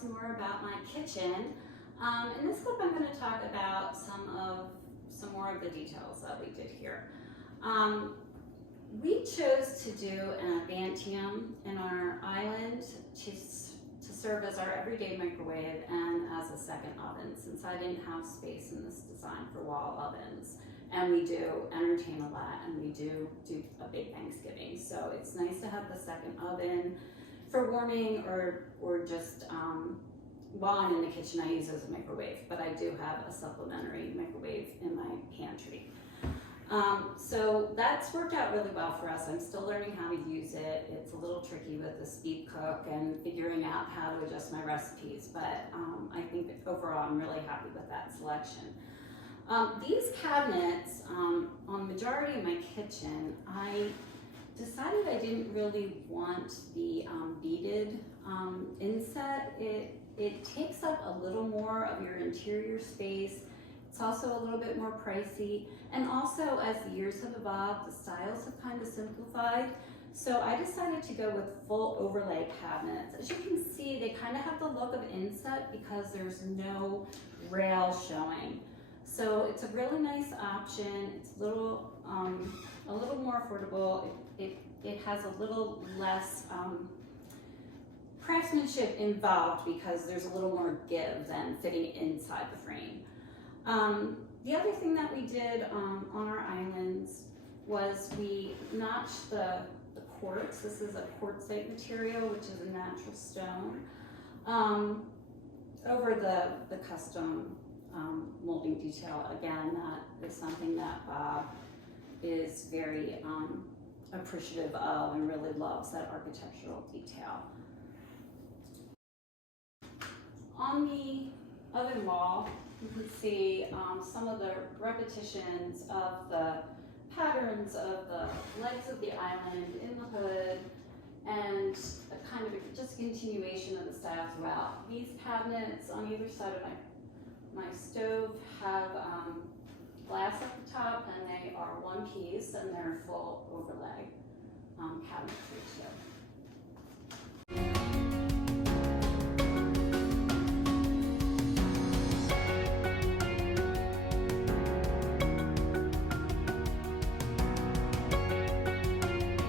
some more about my kitchen. In this clip, I'm going to talk about some more of the details that we did here. We chose to do an Avantium in our island to serve as our everyday microwave and as a second oven, since I didn't have space in this design for wall ovens. And we do entertain a lot, and we do a big Thanksgiving. So it's nice to have the second oven for warming or just while I'm in the kitchen, I use it as a microwave, but I do have a supplementary microwave in my pantry. So that's worked out really well for us. I'm still learning how to use it. It's a little tricky with the speed cook and figuring out how to adjust my recipes, but I think that overall I'm really happy with that selection. These cabinets, on the majority of my kitchen, I decided I didn't really want the beaded inset. It takes up a little more of your interior space. It's also a little bit more pricey. And also, as the years have evolved, the styles have kind of simplified. So I decided to go with full overlay cabinets. As you can see, they kind of have the look of inset because there's no rail showing. So it's a really nice option. It's a little more affordable. It has a little less craftsmanship involved because there's a little more give than fitting inside the frame. The other thing that we did on our islands was we notched the quartz. This is a quartzite material, which is a natural stone, over the custom molding detail. Again, that is something that Bob is very appreciative of and really loves, that architectural detail. On the oven wall, you can see some of the repetitions of the patterns of the legs of the island in the hood, and a kind of just continuation of the style throughout. These cabinets on either side of my stove have glass at the top, and they are one piece, and they're full overlay cabinetry too.